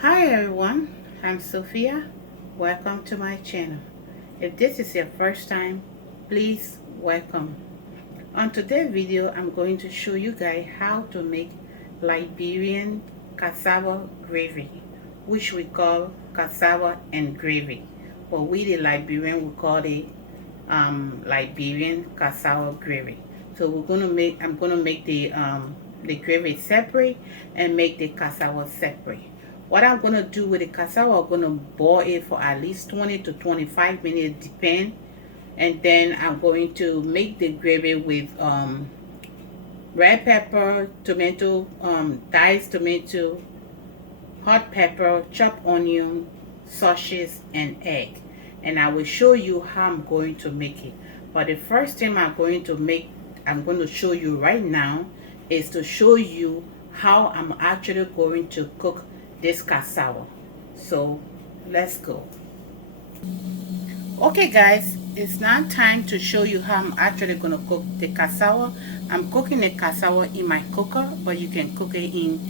Hi everyone, I'm Sophia. Welcome to my channel. If this is your first time, please welcome. On today's video, I'm going to show you guys how to make Liberian cassava gravy, which we call cassava and gravy. But we the Liberian, we call it Liberian cassava gravy. So I'm gonna make the gravy separate and make the cassava separate. What I'm gonna do with the cassava, I'm gonna boil it for at least 20 to 25 minutes, depend. And then I'm going to make the gravy with red pepper, tomato, diced tomato, hot pepper, chopped onion, sausage, and egg. And I will show you how I'm going to make it. But the first thing I'm going to show you right now is to show you how I'm actually going to cook this cassava. So let's go. Okay guys, it's now time to show you how I'm actually going to cook the cassava. I'm cooking the cassava in my cooker, but you can cook it in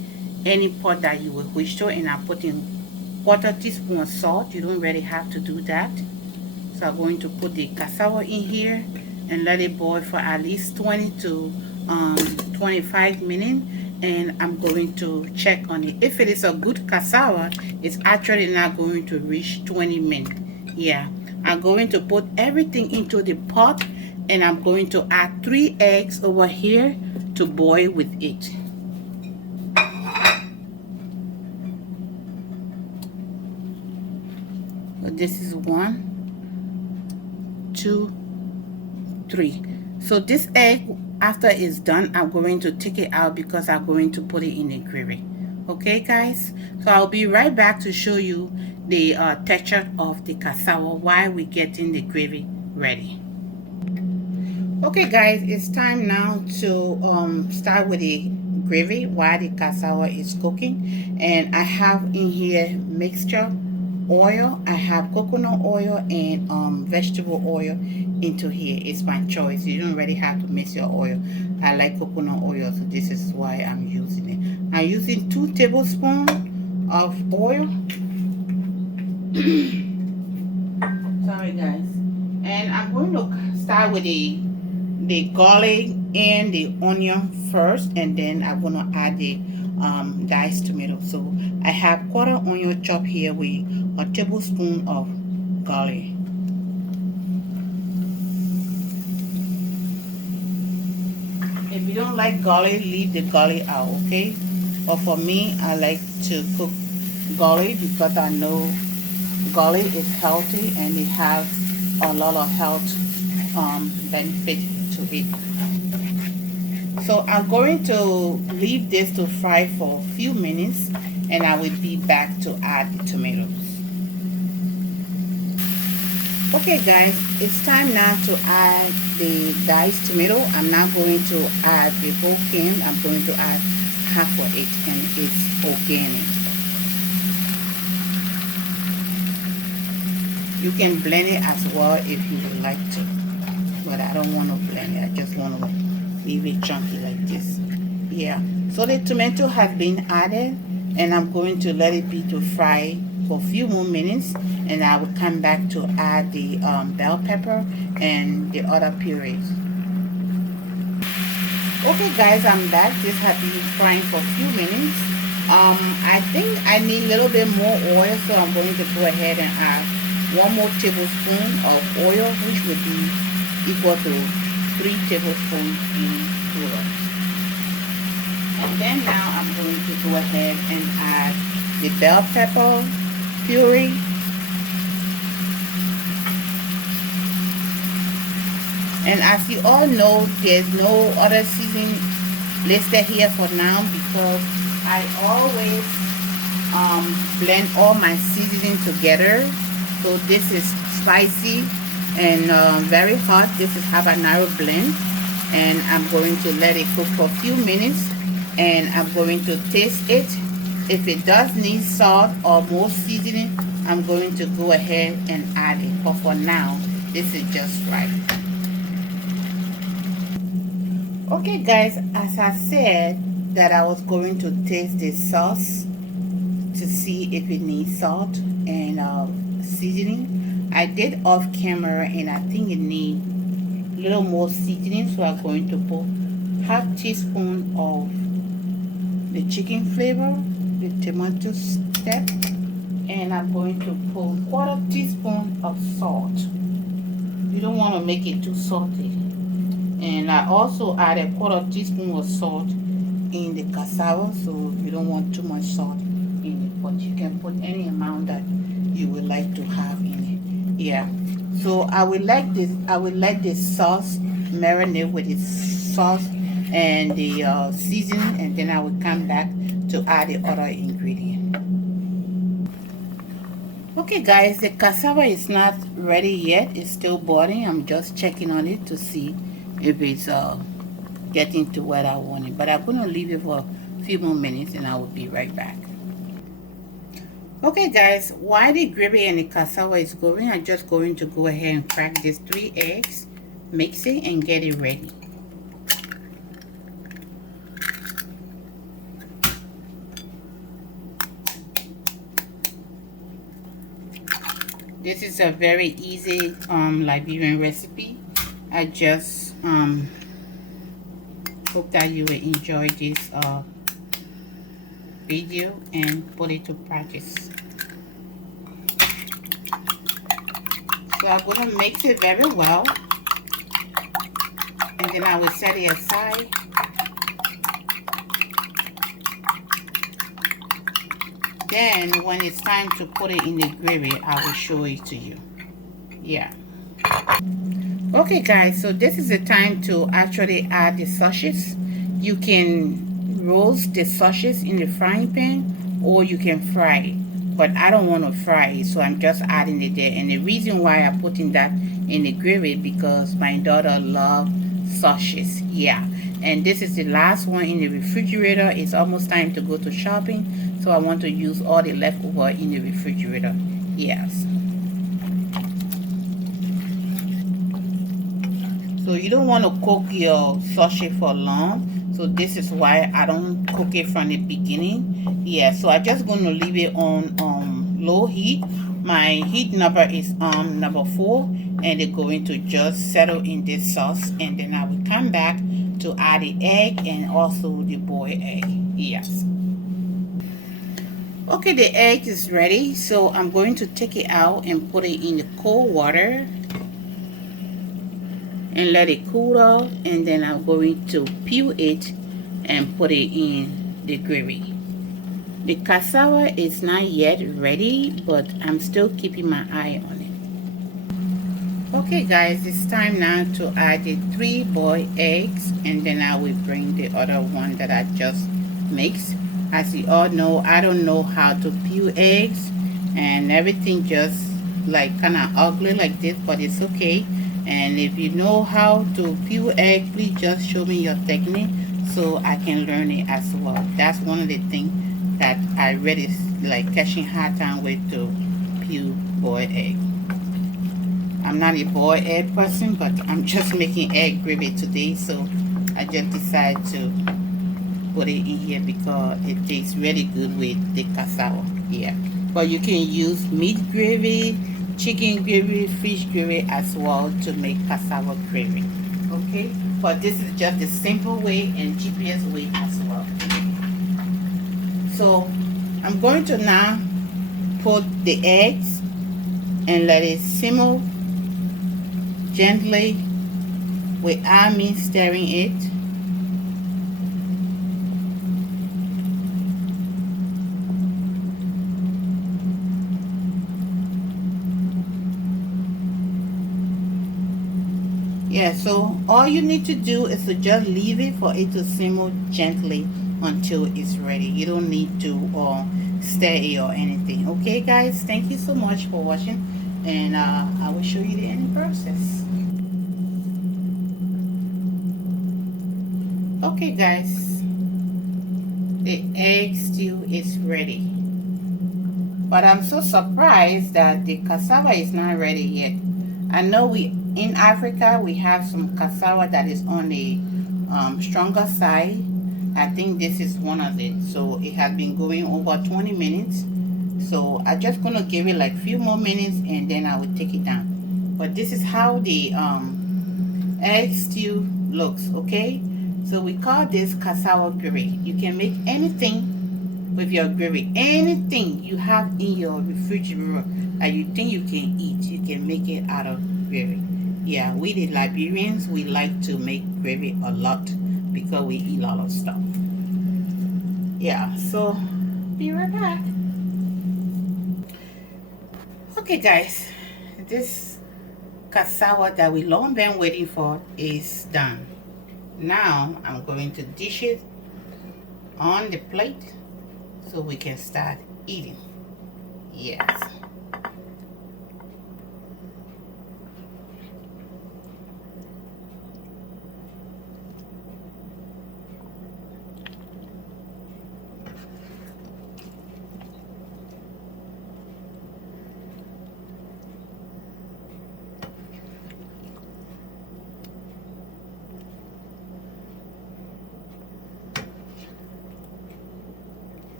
any pot that you would wish to. And I'm putting 1/4 teaspoon of salt. You don't really have to do that. So I'm going to put the cassava in here and let it boil for at least 20 to 25 minutes. And I'm going to check on it. If it is a good cassava, it's actually not going to reach 20 minutes. Yeah, I'm going to put everything into the pot, and I'm going to add 3 eggs over here to boil with it. So this is 1, 2, 3. So this egg, after it's done, I'm going to take it out because I'm going to put it in the gravy. Okay guys, so I'll be right back to show you the texture of the cassava while we're getting the gravy ready. Okay guys, it's time now to start with the gravy while the cassava is cooking. And I have in here mixture oil. I have coconut oil and vegetable oil into here. It's my choice. You don't really have to mix your oil. I like coconut oil, so this is why I'm using it. I'm using 2 tablespoons of oil. Sorry guys. And I'm going to start with the garlic and the onion first, and then I'm going to add the diced tomato. So I have 1/4 onion chopped here with a tablespoon of garlic. If you don't like garlic, leave the garlic out, okay? But for me, I like to cook garlic because I know garlic is healthy and it has a lot of health benefit to it. So I'm going to leave this to fry for a few minutes, and I will be back to add the tomatoes. Okay guys, it's time now to add the diced tomato. I'm not going to add the whole can. I'm going to add half of it, and it's organic. You can blend it as well if you would like to, but I don't want to blend it. I just want to leave it chunky like this. Yeah, so the tomato has been added, and I'm going to let it be to fry for a few more minutes, and I will come back to add the bell pepper and the other purees. Okay guys, I'm back. This has been frying for a few minutes. I think I need a little bit more oil, so I'm going to go ahead and add 1 more tablespoon of oil, which would be equal to 3 tablespoons in total. And then now I'm going to go ahead and add the bell pepper puree, and as you all know, there's no other seasoning listed here for now because I always blend all my seasoning together. So this is spicy and very hot. This is habanero blend, and I'm going to let it cook for a few minutes, and I'm going to taste it. If it does need salt or more seasoning, I'm going to go ahead and add it. But for now, this is just right. Okay guys, as I said that I was going to taste the sauce to see see if it needs salt and seasoning. I did off camera and I think it needs a little more seasoning, so I'm going to put half teaspoon of the chicken flavor, the tomato step, and I'm going to put quarter teaspoon of salt. You don't want to make it too salty. And I also added quarter teaspoon of salt in the cassava, so you don't want too much salt in it, but you can put any amount that you would like to have in it. Yeah, so I would like this, I would let this sauce marinate with its sauce and the seasoning, and then I will come back to add the other ingredient. Okay guys, the cassava is not ready yet. It's still boiling. I'm just checking on it to see if it's getting to what I wanted, but I'm gonna leave it for a few more minutes and I will be right back. Okay guys, while the gravy and the cassava is going, I'm just going to go ahead and crack these 3 eggs, mix it and get it ready. This is a very easy Liberian recipe. I just hope that you will enjoy this video and put it to practice. So I'm going to mix it very well, and then I will set it aside. Then when it's time to put it in the gravy, I will show it to you. Yeah. Okay guys, so this is the time to actually add the sausages. You can roast the sausages in the frying pan, or you can fry it, but I don't want to fry it, so I'm just adding it there. And the reason why I'm putting that in the gravy, because my daughter loves sausages. Yeah, and this is the last one in the refrigerator. It's almost time to go to shopping, so I want to use all the leftover in the refrigerator. Yes. So you don't want to cook your sausage for long. So this is why I don't cook it from the beginning. Yeah, so I'm just going to leave it on low heat. My heat number is number 4, and it's going to just settle in this sauce, and then I will come back to add the egg and also the boiled egg. Yes. Okay, the egg is ready, so I'm going to take it out and put it in the cold water and let it cool off, and then I'm going to peel it and put it in the gravy. The cassava is not yet ready, but I'm still keeping my eye on it. Okay guys, it's time now to add the 3 boiled eggs, and then I will bring the other one that I just mixed. As you all know, I don't know how to peel eggs, and everything just like kind of ugly like this, but it's okay. And if you know how to peel egg, please just show me your technique so I can learn it as well. That's one of the things that I really like catching hard time with, to peel boiled egg. I'm not a boiled egg person, but I'm just making egg gravy today, so I just decided to put it in here because it tastes really good with the cassava. Yeah, but you can use meat gravy, chicken gravy, fish gravy as well to make cassava gravy. Okay, but this is just the simple way and cheapest way as well. So I'm going to now put the eggs and let it simmer gently without me stirring it. Yeah, so all you need to do is to just leave it for it to simmer gently until it's ready. You don't need to stir it or anything. Okay guys, thank you so much for watching, and I will show you the end process. Okay guys, the egg stew is ready, but I'm so surprised that the cassava is not ready yet. I know in Africa we have some cassava that is on the stronger side. I think this is one of it. So it has been going over 20 minutes, So I'm just gonna give it like few more minutes and then I will take it down. But this is how the egg stew looks. Okay, so we call this cassava gravy. You can make anything with your gravy. Anything you have in your refrigerator that you think you can eat, you can make it out of gravy. Yeah, we the Liberians, we like to make gravy a lot because we eat a lot of stuff. Yeah, so be right back. Okay guys, this cassava that we long been waiting for is done. Now I'm going to dish it on the plate so we can start eating. Yes.